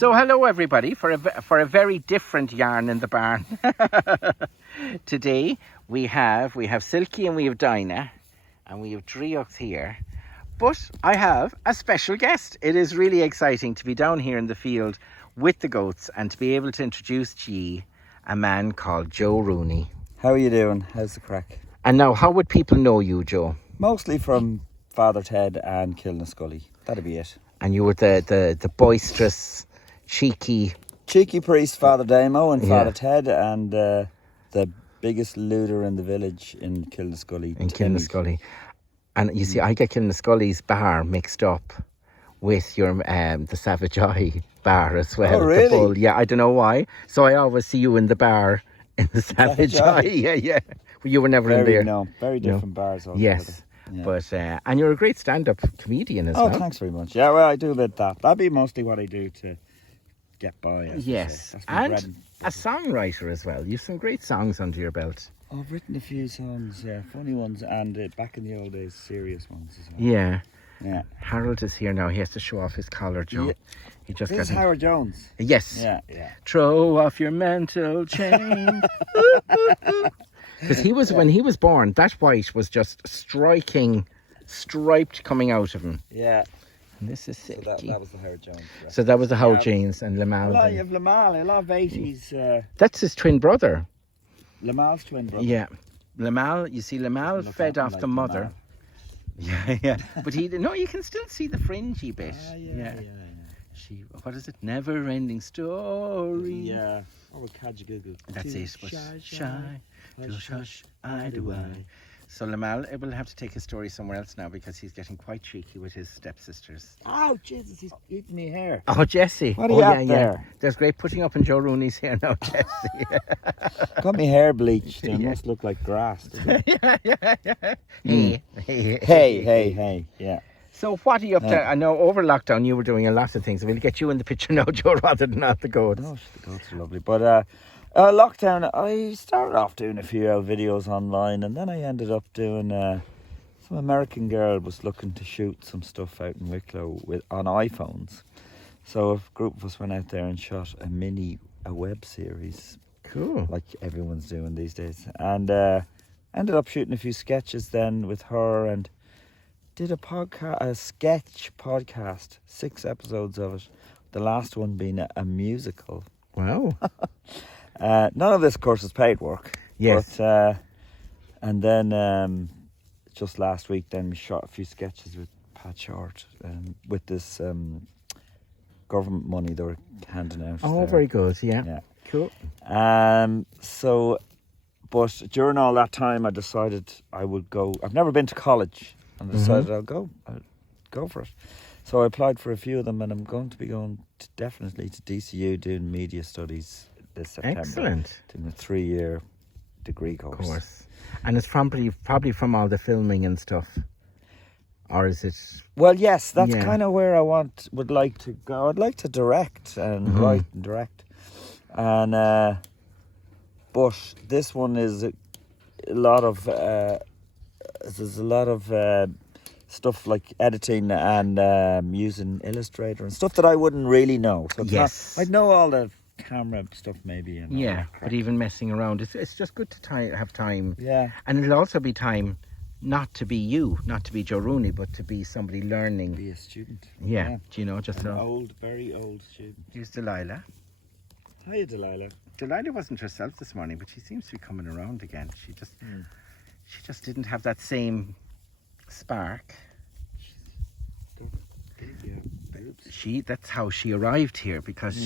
So hello everybody for a very different yarn in the barn. Today we have Silky and we have Dinah and we have Driox here. But I have a special guest. It is really exciting to be down here in the field with the goats and to be able to introduce to ye a man called Joe Rooney. How are you doing? How's the crack? And now, how would people know you, Joe? Mostly from Father Ted and Kilnascully. That'd be it. And you were the boisterous, cheeky priest, Father Damo, and Yeah. Father Ted, and the biggest looter in the village in Kilnascully. Kilnascully. And you see, I get Kilnascully's bar mixed up with your the Savage Eye bar as well. Oh, really? The Bull. Yeah, I don't know why. So I always see you in the bar in the Savage Eye. Yeah. Well, you were never in there. No, very different bars altogether. Yes. Yeah. But and you're a great stand-up comedian as Oh, well. thanks very much. Yeah, well, I do a bit of that. That'd be mostly what I do to get by. as they Yes, say. That's my bread and a songwriter as well. You've some great songs under your belt. I've written a few songs, yeah, funny ones, and back in the old days, serious ones as well. Yeah. Yeah. Harold is here now. He has to show off his collar, Joe. Yeah. He just This got is him. Howard Jones. Yes. Yeah. Throw off your mental chain. Because when he was born, that white was just striped coming out of him. Yeah. And this is So sick. that was the Howard Jones. Yeah. So that was the Howard Yeah. James and Lamal. You have Lamal, a lot of 80s. That's his twin brother. Lamal's twin brother. Yeah. Lamal, you see, Lamal Look fed at him off like the mother. Lamal. Yeah. But you can still see the fringy bit. Yeah. She, what is it? Never ending story. Yeah. Oh, Kajagoogoo. That's it. But shy, hush, hush, I do I. So Lamal will have to take his story somewhere else now because he's getting quite cheeky with his stepsisters. Oh, Jesus, he's eating me hair. Oh, Jesse. What are you at there? There's great putting up in Joe Rooney's hair now, Jesse. Got my hair bleached. It Yeah. must look like grass. Doesn't it? Hey. Yeah. So what are you up to? I know over lockdown you were doing a lot of things. We'll get you in the picture now, Joe, rather than out the goats. Gosh, the goats are lovely. But lockdown, I started off doing a few videos online, and then I ended up doing some American girl was looking to shoot some stuff out in Wicklow on iPhones. So a group of us went out there and shot a web series, Cool. like everyone's doing these days, and ended up shooting a few sketches then with her, and did a sketch podcast, 6 episodes of it, the last one being a musical. Wow. None of this, of course, is paid work. Yes. But, and then just last week, then we shot a few sketches with Pat Short with this government money they were handing out. Oh, there. very good. Yeah. Yeah. Cool. But during all that time, I decided I would go. I've never been to college, and I decided I'll go for it. So I applied for a few of them, and I'm going to be going definitely to DCU doing media studies this September. Excellent. Doing a 3-year degree course. Of course. And it's probably from all the filming and stuff. Or is it? Well, yes, that's Yeah. kind of where I would like to go. I'd like to direct and write and direct, and but this one is a lot of there's a lot of stuff like editing and using Illustrator and stuff that I wouldn't really know. So it's Yes. I'd know all the camera stuff maybe. And all Yeah, that crap. but even messing around, it's just good to have time. Yeah. And it'll also be time not to be you, not to be Joe Rooney, but to be somebody learning. Be a student. Yeah. Do you know, just An very old student. Here's Delilah. Hiya, Delilah. Delilah wasn't herself this morning, but she seems to be coming around again. She just didn't have that same spark. Yeah, boobs. That's how she arrived here, because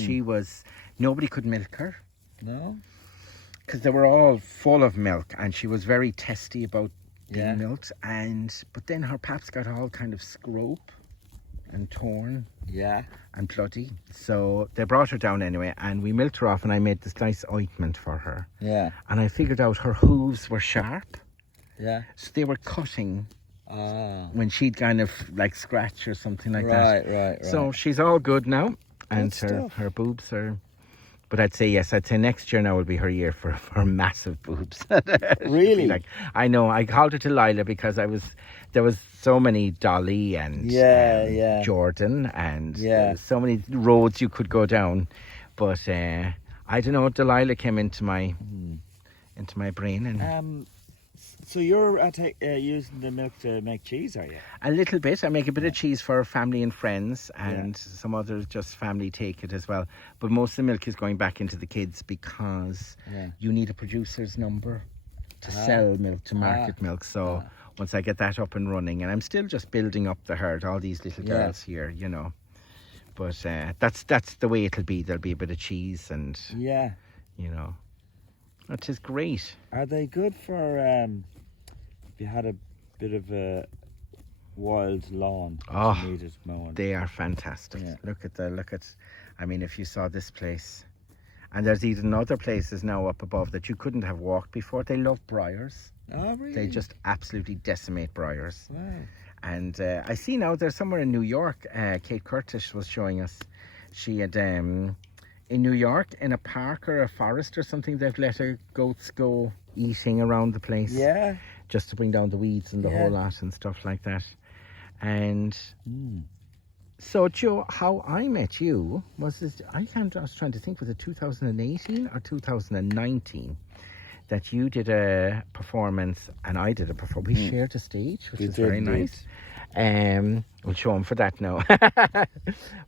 nobody could milk her. No? Because they were all full of milk, and she was very testy about being Yeah. milked. But then her paps got all kind of scrope and torn Yeah. and bloody. So they brought her down anyway, and we milked her off, and I made this nice ointment for her. Yeah. And I figured out her hooves were sharp, Yeah. so they were cutting Ah. when she'd kind of like scratch or something like that. Right. So she's all good now, and Good stuff. her boobs are But I'd say yes. I'd say next year now will be her year for massive boobs. Really? Like, I know. I called her Delilah because there was so many Dolly and Yeah. Jordan and Yeah. so many roads you could go down. But I don't know. Delilah came into my brain, and So you're using the milk to make cheese, are you? a little bit. I make a bit of cheese for family and friends, and some others just family take it as well. But most of the milk is going back into the kids because you need a producer's number to sell milk, to market milk. So once I get that up and running, and I'm still just building up the herd, all these little girls here, you know. But that's the way it'll be. There'll be a bit of cheese and, you know, that is great. Are they good for if you had a bit of a wild lawn? Oh, Needed mowing? they are fantastic. Yeah. Look at, I mean, if you saw this place, and there's even other places now up above that you couldn't have walked before. They love briars. Oh, really? They just absolutely decimate briars. Wow. And I see now there's somewhere in New York, Kate Curtis was showing us, she had, in New York, in a park or a forest or something, they've let her goats go eating around the place. Yeah. Just to bring down the weeds and the whole lot and stuff like that. And so, Joe, how I met you was this, I was trying to think, was it 2018 or 2019 that you did a performance and I did a performance. We shared a stage, which was very nice. We'll show him for that now.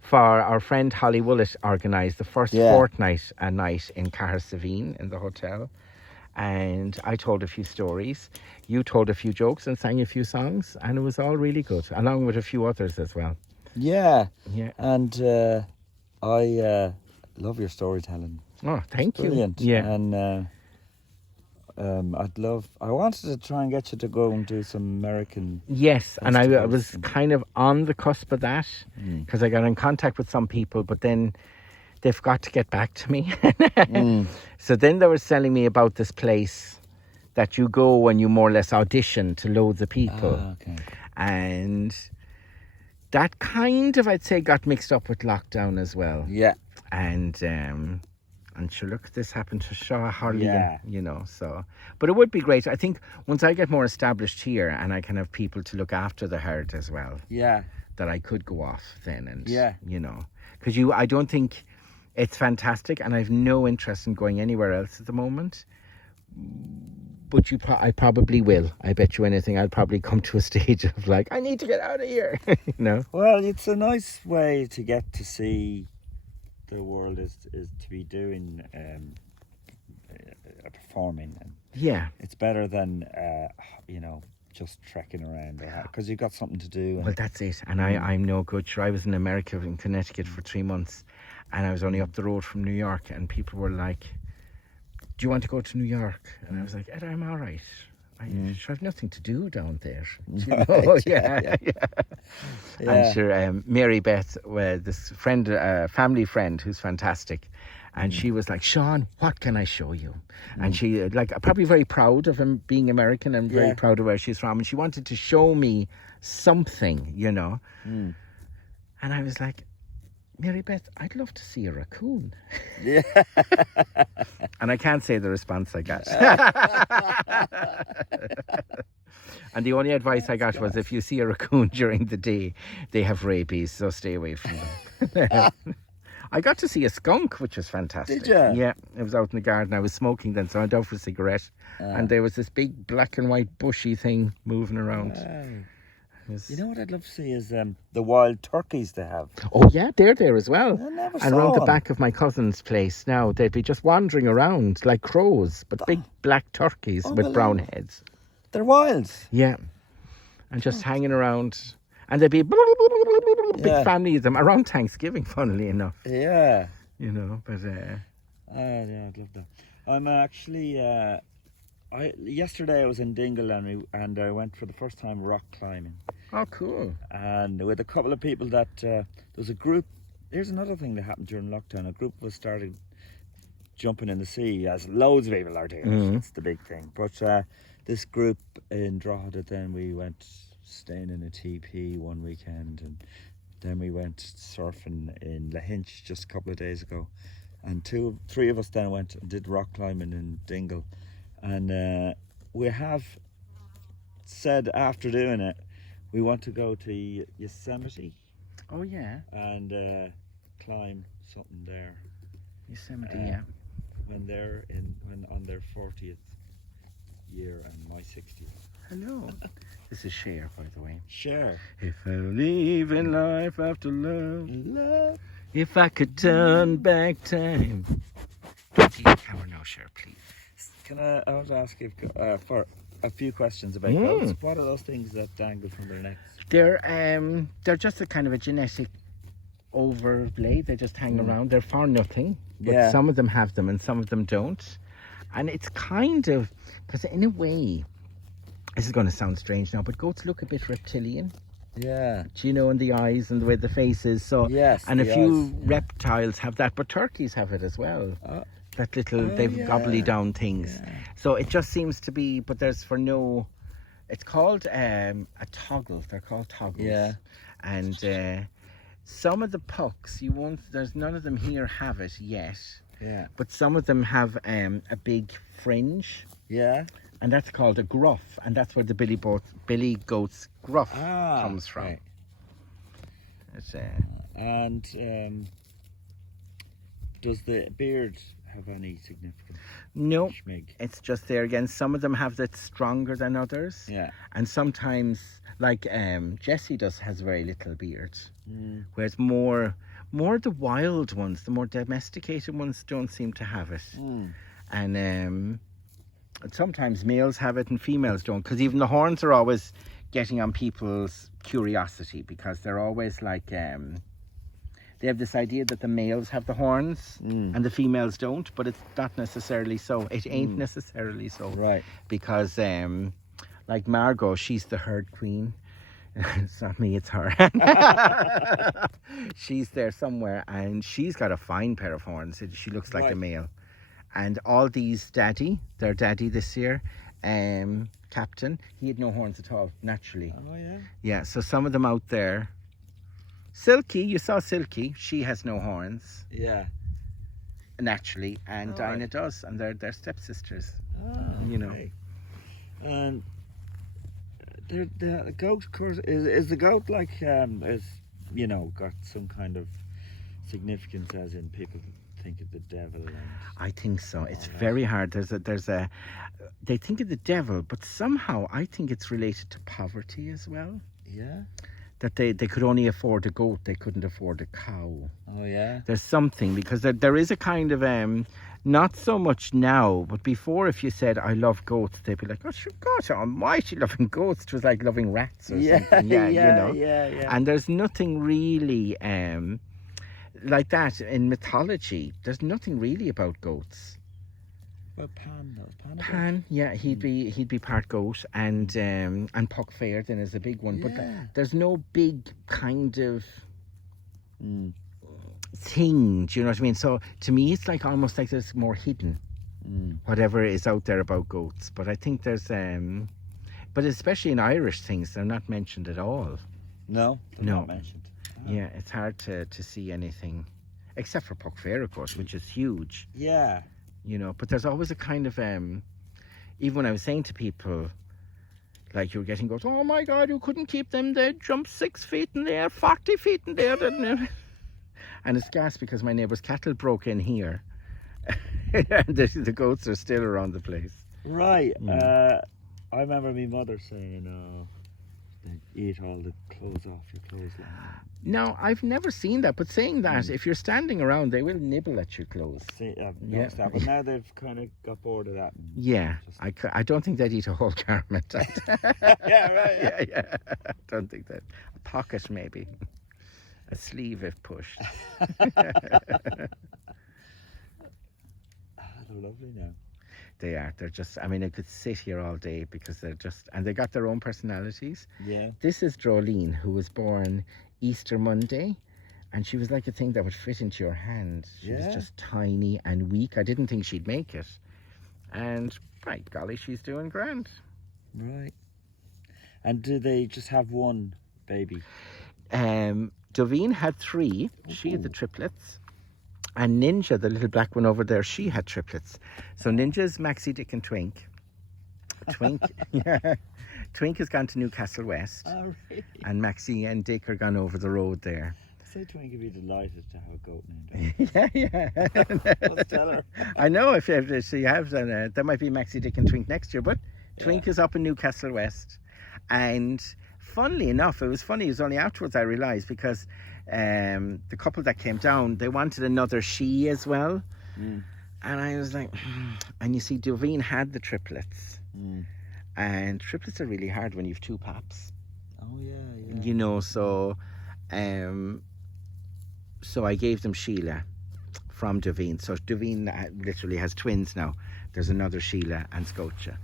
For our friend Holly Willett organised the first fortnight a night in Cahersiveen in the hotel. And I told a few stories. You told a few jokes and sang a few songs, and it was all really good, along with a few others as well. Yeah. Yeah. And I love your storytelling. Oh, thank you. Brilliant. Yeah. And I wanted to try and get you to go and do some American. Yes, and I was kind of on the cusp of that because I got in contact with some people, but then they've got to get back to me. So then they were telling me about this place that you go when you more or less audition to loads of people. Okay. And that kind of, I'd say, got mixed up with lockdown as well. Yeah. And sure, look, this happened to Shaw Harley, you know, so. But it would be great. I think once I get more established here and I can have people to look after the herd as well. Yeah. That I could go off then and, you know. Because I don't think it's fantastic and I've no interest in going anywhere else at the moment. But I probably will. I bet you anything. I'll probably come to a stage of like, I need to get out of here, you know. Well, it's a nice way to get to see the world is to be doing performing. And it's better than you know, just trekking around because you've got something to do. Well, that's it. And I'm no good. Sure, I was in America, in Connecticut for 3 months, and I was only up the road from New York, and people were like, do you want to go to New York? And I was like, Ed, I'm all right. I've nothing to do down there. You know? Yeah. And sure, Mary Beth, this friend, family friend who's fantastic, and she was like, Sean, what can I show you? And she, like, probably very proud of him being American and very proud of where she's from, and she wanted to show me something, you know. And I was like, Mary Beth, I'd love to see a raccoon. Yeah. And I can't say the response I got. And the only advice I got was, if you see a raccoon during the day, they have rabies, so stay away from them. I got to see a skunk, which was fantastic. Did you? Yeah, it was out in the garden. I was smoking then, so I went out for a cigarette. And there was this big black and white bushy thing moving around. Wow. You know what I'd love to see is the wild turkeys they have. Oh yeah, they're there as well. I never and saw around the them. back of my cousin's place now, they'd be just wandering around like crows, but big black turkeys with brown heads. They're wild. Yeah, and just hanging around, and there'd be big family of them around Thanksgiving. Funnily enough. Yeah. You know, but yeah, I'd love that. I'm actually. Yesterday I was in Dingle and I went for the first time rock climbing. Oh, cool. And with a couple of people that, there was a group, here's another thing that happened during lockdown. A group of us started jumping in the sea, as loads of people are doing. That's the big thing. But this group in Drogheda, then we went staying in a TP one weekend, and then we went surfing in Lahinch just a couple of days ago. and three of us then went and did rock climbing in Dingle, and we have said after doing it, we want to go to Yosemite Oh yeah, and climb something there Yosemite. Uh, Yeah. when on their 40th year and my 60th. Hello. This is Cher, by the way. Cher. If I live in life after love, Love. if I could turn back time. Camera now, Cher, please. I want to ask you for a few questions about Mm. goats. What are those things that dangle from their necks? They're just a kind of a genetic overlay. They just hang around. They're for nothing. But Yeah. some of them have them and some of them don't. And it's kind of, because in a way, this is going to sound strange now, but goats look a bit reptilian. Yeah. Do you know, in the eyes and the way the face is. So, Yes. and a the few eyes, yeah. reptiles have that, but turkeys have it as well. That little, they've yeah. gobbly down things. Yeah. So it just seems to be, but there's for no, it's called a toggle. They're called toggles. Yeah. And some of the pucks, you won't, there's none of them here have it yet, Yeah. but some of them have a big fringe, Yeah. and that's called a gruff, and that's where the billy goat's gruff Ah, comes from. right. It's, And does the beard have any significance? no, Schmig. it's just there again. Some of them have that stronger than others. Yeah. And sometimes, like Jessie has very little beard, Mm. whereas more the wild ones, the more domesticated ones, don't seem to have it. Mm. And sometimes males have it and females don't, because even the horns are always getting on people's curiosity, because they're always like they have this idea that the males have the horns and the females don't, but it's not necessarily so. It ain't necessarily so. Right. Because like Margot, she's the herd queen. It's not me, it's her. She's there somewhere, and she's got a fine pair of horns. She looks like a Right. male. And all these their daddy this year, Captain, he had no horns at all, naturally. Oh yeah. Yeah, so some of them out there. Silky, you saw Silky, she has no horns, Yeah. naturally, and Oh, Dinah right. does, and they're stepsisters. Ah, You know. okay. And the goat course is the goat like is got some kind of significance, as in people think of the devil and I think so. It's Alright. very hard. They think of the devil, but somehow I think it's related to poverty as well. yeah. That they could only afford a goat, they couldn't afford a cow. Oh yeah. There's something, because there is a kind of not so much now, but before, if you said I love goats, they'd be like, oh sure, God almighty, loving goats. It was like loving rats or something. Yeah, you know. Yeah. And there's nothing really like that in mythology. There's nothing really about goats. Well, Pan though. Pan, yeah, he'd be part goat, and Puck Fair then is a big one. But Yeah. there's no big kind of Mm. thing. Do you know what I mean? So to me, it's like almost like there's more hidden, whatever is out there about goats. But I think there's but especially in Irish things, they're not mentioned at all. No. They're No. Not mentioned. Ah. Yeah, it's hard to see anything, except for Puck Fair, of course, which is huge. Yeah. You know, but there's always a kind of even when I was saying to people, like, you were getting goats, oh my God, you couldn't keep them, they'd jump 6 feet in the air, 40 feet in the air, didn't it? And it's gas because my neighbour's cattle broke in here. And the goats are still around the place. Right. I remember my mother saying, they eat all the clothes off your clothesline. No, I've never seen that, but saying that, if you're standing around, they will nibble at your clothes. See, I've Yeah. noticed that, but now they've kind of got bored of that. Yeah, Just- I don't think they'd eat a whole garment. Yeah, right. Yeah. I don't think that. A pocket, maybe. A sleeve if pushed. They're lovely now. They are. They're just, I mean, I could sit here all day because they're just, and they got their own personalities. Yeah. This is Drolene, who was born Easter Monday, and she was like a thing that would fit into your hand. She was Yeah. just tiny and weak. I didn't think she'd make it. And, by golly, she's doing grand. Right. And do they just have one baby? Doveen had 3. She had the Ooh. triplets. And Ninja, the little black one over there, she had triplets. So Ninja's Maxie, Dick and Twink. Twink, yeah. Twink has gone to Newcastle West. Oh, really? And Maxie and Dick are gone over the road there. Say Twink would be delighted to have a goat named after Yeah. Let's tell her. I know if she has, there might be Maxie, Dick and Twink next year, but Twink is up in Newcastle West. And funnily enough, it was only afterwards I realised, because the couple that came down, they wanted another she as well. And I was like, and you see, Doveen had the triplets. And triplets are really hard when you've two paps. Oh, yeah. You know, so I gave them Sheila from Doveen. So Doveen literally has twins now. There's another Sheila and Scotcha.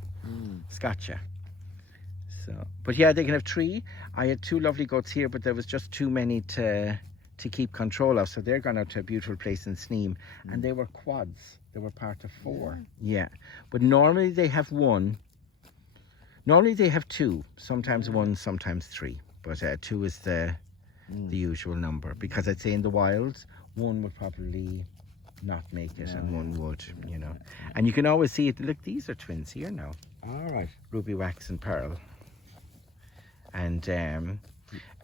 So, but yeah, they can have 3. I had 2 lovely goats here, but there was just too many to keep control of. So they're gone out to a beautiful place in Sneem, and they were quads. They were part of 4. Yeah. But normally they have 1. Normally they have 2. Sometimes 1, sometimes 3. But 2 is the usual number, because I'd say in the wild, 1 would probably not make it, and 1 would, you know. And you can always see it. Look, these are twins here now. All right. Ruby Wax and Pearl. And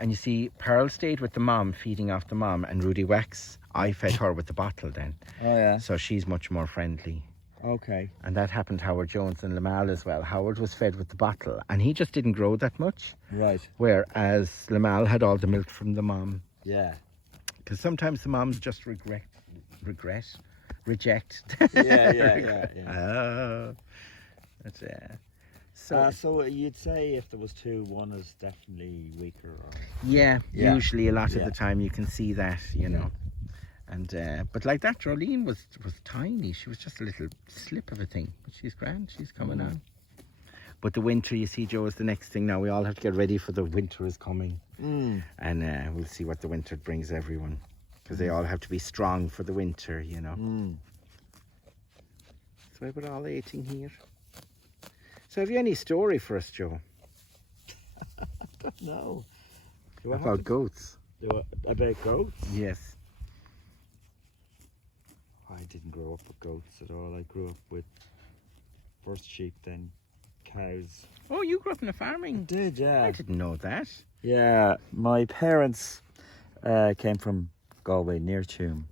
you see, Pearl stayed with the mom, feeding off the mom, and Rudy Wax, I fed her with the bottle then. Oh, yeah. So she's much more friendly. Okay. And that happened to Howard Jones and Lamal as well. Howard was fed with the bottle, and he just didn't grow that much. Right. Whereas Lamal had all the milk from the mom. Yeah. Because sometimes the moms just reject. Yeah. Oh, that's So you'd say if there was 2, 1 is definitely weaker. Or... Yeah, usually a lot of Yeah. the time you can see that, you know. And but like that, Jolene was tiny. She was just a little slip of a thing. But she's grand. She's coming on. But the winter, you see, Joe, is the next thing now. We all have to get ready for the winter is coming. And we'll see what the winter brings everyone. Because they all have to be strong for the winter, you know. So we're all eating here. So have you any story for us, Joe? I don't know. About goats? About goats? Yes. I didn't grow up with goats at all. I grew up with first sheep, then cows. Oh, you grew up in a farming? I did, yeah. I didn't know that. Yeah, my parents came from Galway, near Tuam,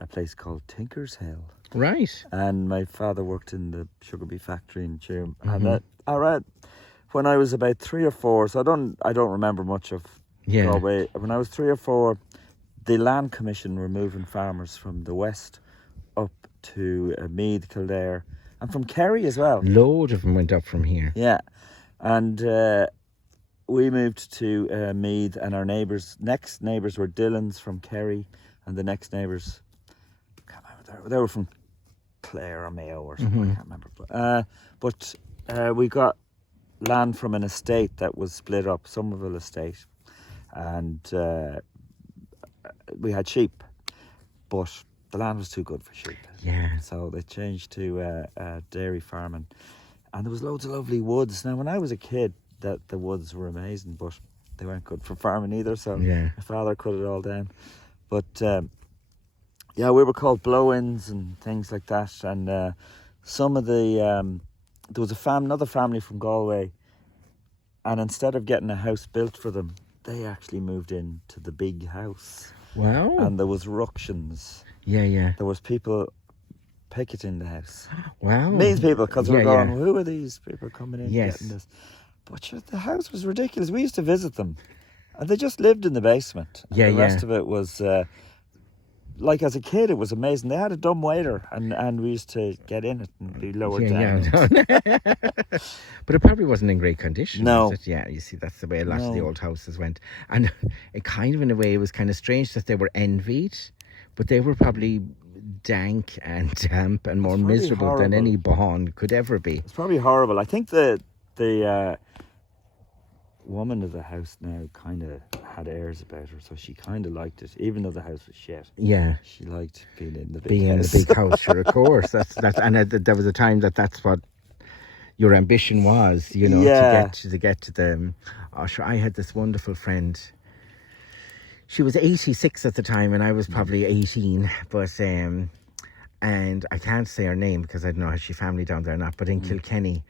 a place called Tinker's Hill. Right. And my father worked in the sugar beet factory in Tuam. And I read when I was about 3 or 4, so I don't remember much of Galway. When I was 3 or 4, the Land Commission were moving farmers from the west up to Meath, Kildare, and from Kerry as well. Load of them went up from here. Yeah, and we moved to Meath, and our next neighbours were Dillons from Kerry, and the next neighbours, I can't remember, they were from Clare or Mayo or something, I can't remember. But we got land from an estate that was split up, Somerville Estate, and we had sheep, but the land was too good for sheep. Yeah. So they changed to dairy farming, and there was loads of lovely woods. Now, when I was a kid, the woods were amazing, but they weren't good for farming either. So my father cut it all down. But yeah, we were called blow-ins and things like that. And some of the there was another family from Galway, and instead of getting a house built for them, they actually moved into the big house. Wow. And there was ructions. Yeah. There was people picketing the house. Wow. These people, because we were going, yeah. who are these people coming in getting this? But sure, the house was ridiculous. We used to visit them, and they just lived in the basement. And the rest of it was, like as a kid, it was amazing. They had a dumb waiter, and we used to get in it and be lowered down. Yeah. But it probably wasn't in great condition. No. Was it? Yeah, you see, that's the way a lot of the old houses went. And it kind of, in a way, it was kind of strange that they were envied, but they were probably dank and damp and more miserable than any Bahan could ever be. It's probably horrible. I think the woman of the house now kind of had airs about her, so she kind of liked it, even though the house was shit. Yeah, she liked being in the big house. Being in the big house, sure, of course. That's and there was a time that's what your ambition was, you know, to get to them. Oh, sure, I had this wonderful friend. She was 86 at the time, and I was probably 18. But and I can't say her name because I don't know, has she family down there or not. But in Kilkenny,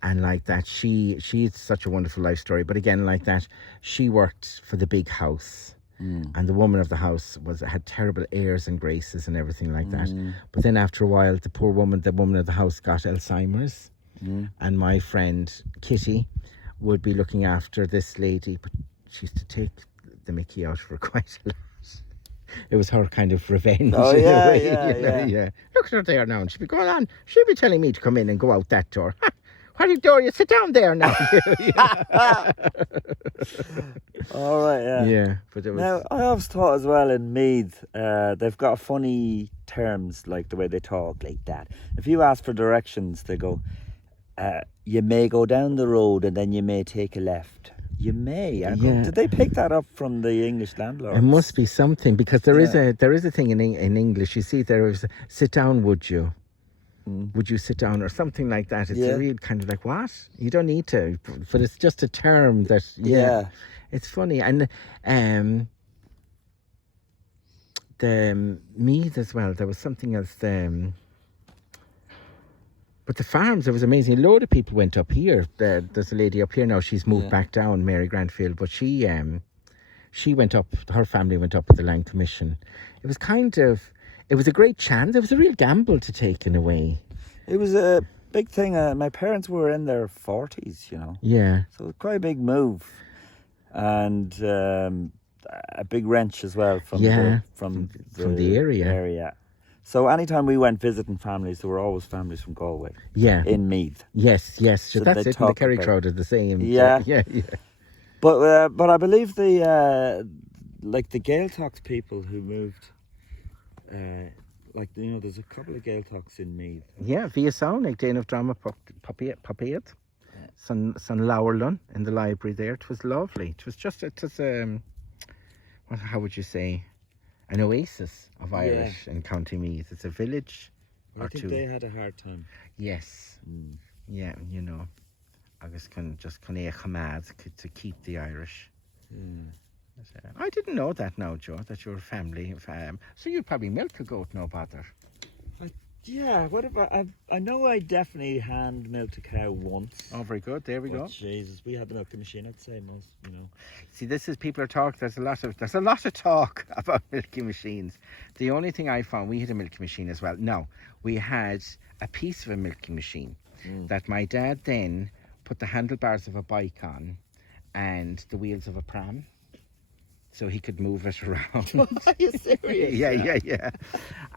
and like that, she's such a wonderful life story. But again, like that, she worked for the big house. And the woman of the house had terrible airs and graces and everything like that. But then after a while, the woman of the house got Alzheimer's. And my friend Kitty would be looking after this lady, but she used to take the mickey out of her quite a lot. It was her kind of revenge. Oh, in a yeah, way, yeah. yeah. Look at her there now, and she'd be going on. She'd be telling me to come in and go out that door. What are you doing? You sit down there now. All right, yeah. Yeah, but it was. Now, I always thought as well in Meath, they've got funny terms, like the way they talk like that. If you ask for directions, they go, you may go down the road and then you may take a left. You may. Did they pick that up from the English landlords? It must be something, because there is a thing in English. You see, there is sit down, would you? Would you sit down, or something like that? It's a real kind of like, what? You don't need to, but it's just a term that it's funny. And the Meath as well. There was something else. But the farms, it was amazing. A load of people went up here. There's a lady up here now. She's moved back down, Mary Grantfield. But she went up. Her family went up with the Land Commission. It was it was a great chance. It was a real gamble to take in a way. It was a big thing. My parents were in their 40s, you know. Yeah. So it was quite a big move, and a big wrench as well from the area. So anytime we went visiting families, there were always families from Galway. Yeah. In Meath. Yes. So that's it. And the Kerry crowd are the same. Yeah. Yeah. But I believe the Gaeltacht people who moved, there's a couple of Gaeltachts in Meath. Yeah, via sound, like Dane of Drama Papiat, San Laurlun in the library there. It was lovely. It was how would you say, an oasis of Irish in County Meath. It's a village I think they had a hard time. Yes. Yeah, you know, agus just to keep the Irish. I didn't know that now, Joe, that you're a family. So you'd probably milk a goat, no bother. What about, I know I definitely hand milked a cow once. Oh, very good. There we go. Jesus, we had the milking machine, I'd say most, you know. See, people are talking. There's a lot of talk about milking machines. The only thing I found, we had a milking machine as well. No, we had a piece of a milking machine that my dad then put the handlebars of a bike on and the wheels of a pram, so he could move it around. Are you serious? Yeah.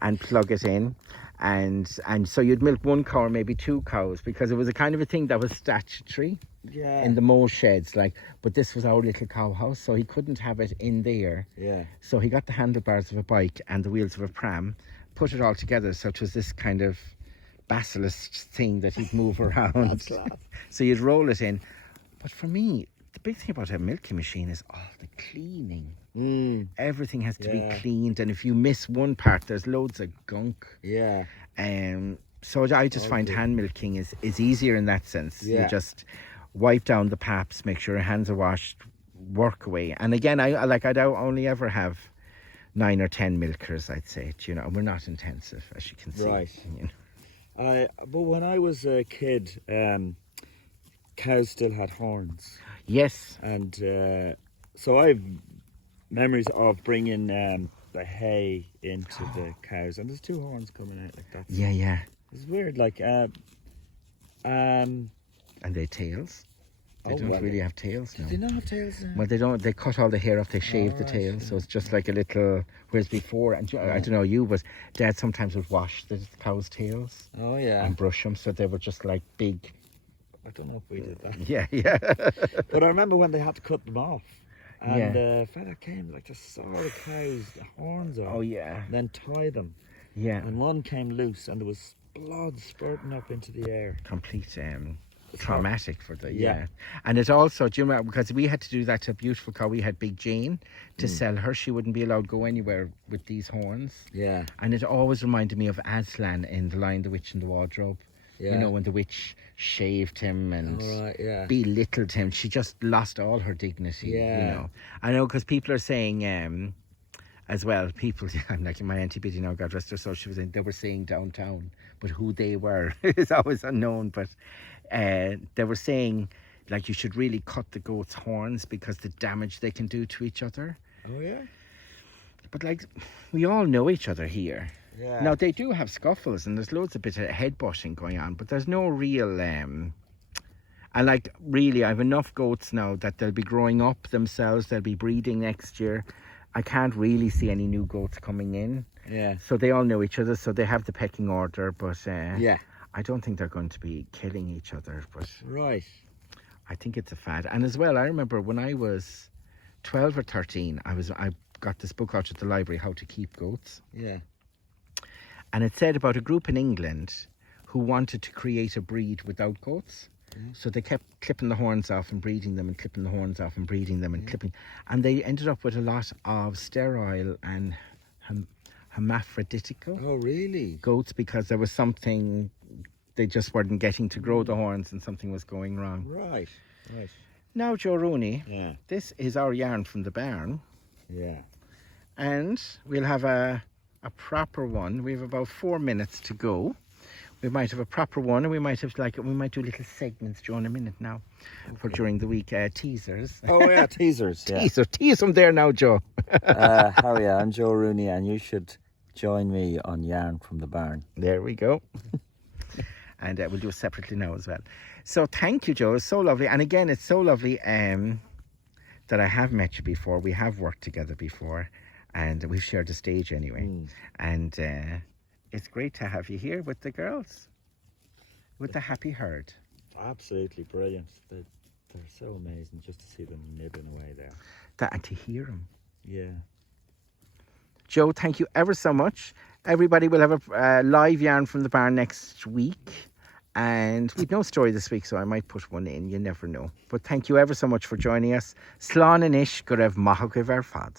And plug it in. And so you'd milk one cow or maybe two cows, because it was a kind of a thing that was statutory in the mow sheds. But this was our little cow house, so he couldn't have it in there. Yeah. So he got the handlebars of a bike and the wheels of a pram, put it all together, so it was this kind of basilisk thing that he'd move around. That's class. So you'd roll it in. But for me, the big thing about a milking machine is all the cleaning. Everything has to be cleaned, and if you miss one part, there's loads of gunk. Yeah. So I just find hand milking is easier in that sense. You just wipe down the paps, make sure your hands are washed, work away. And again, I don't only ever have 9 or 10 milkers, I'd say. You know, we're not intensive, as you can see. Right. You know. But when I was a kid, cows still had horns. Yes. And so I've memories of bringing the hay into the cows, and there's 2 horns coming out like that. Yeah. It's weird, and they tails. They don't really have tails now. Do they not have tails now? Well, they don't. They cut all the hair off. They shave the tail, so it's just like a little. Whereas before, and I don't know you, but Dad sometimes would wash the cows' tails. Oh yeah. And brush them, so they were just like big. I don't know if we did that. Yeah. But I remember when they had to cut them off. And a fella came to saw the cows, the horns off. Oh yeah. Then tie them. Yeah. And one came loose, and there was blood spurting up into the air. Complete traumatic for the And it also, do you remember, because we had to do that to a beautiful cow. We had Big Jane to sell her. She wouldn't be allowed to go anywhere with these horns. Yeah. And it always reminded me of Aslan in The Lion, the Witch and the Wardrobe. Yeah. You know, when the witch shaved him and All right, yeah. belittled him. She just lost all her dignity, you Yeah. know. I know, because people are saying, as well, people, I'm like my Auntie Biddy now, God rest her soul, she was saying, they were saying downtown, but who they were is always unknown. But they were saying, like, you should really cut the goat's horns because the damage they can do to each other. Oh, yeah? But, like, we all know each other here. Yeah. Now, they do have scuffles and there's loads of bit of headbutting going on, but there's no real... and, like, really, I have enough goats now that they'll be growing up themselves. They'll be breeding next year. I can't really see any new goats coming in. Yeah. So they all know each other, so they have the pecking order, but Yeah. I don't think they're going to be killing each other, but Right. I think it's a fad. And as well, I remember when I was 12 or 13, I got this book out at the library, How to Keep Goats. Yeah. And it said about a group in England who wanted to create a breed without goats. So they kept clipping the horns off and breeding them and clipping the horns off and breeding them and clipping. And they ended up with a lot of sterile and hermaphroditical Oh, really? goats because there was something, they just weren't getting to grow the horns and something was going wrong. Right. Right. Now, Joe Rooney, Yeah. this is our yarn from the barn. Yeah. And we'll have a proper one. We have about 4 minutes to go. We might have a proper one, and we might have we might do little segments, Joe, in a minute now, for during the week, teasers. Oh, yeah, teasers. Yeah. Tease them there now, Joe. How are you? I'm Joe Rooney, and you should join me on Yarn from the Barn. There we go. And we'll do it separately now as well. So thank you, Joe. It's so lovely. And again, it's so lovely that I have met you before. We have worked together before, and we've shared a stage anyway. And it's great to have you here with the girls, with the happy herd. Absolutely brilliant. They're so amazing just to see them nibbling away there. And to hear them. Yeah. Joe, thank you ever so much. Everybody will have a live yarn from the barn next week. And we've no story this week, so I might put one in. You never know. But thank you ever so much for joining us. Slán and ish go raibh maith go bhar fad.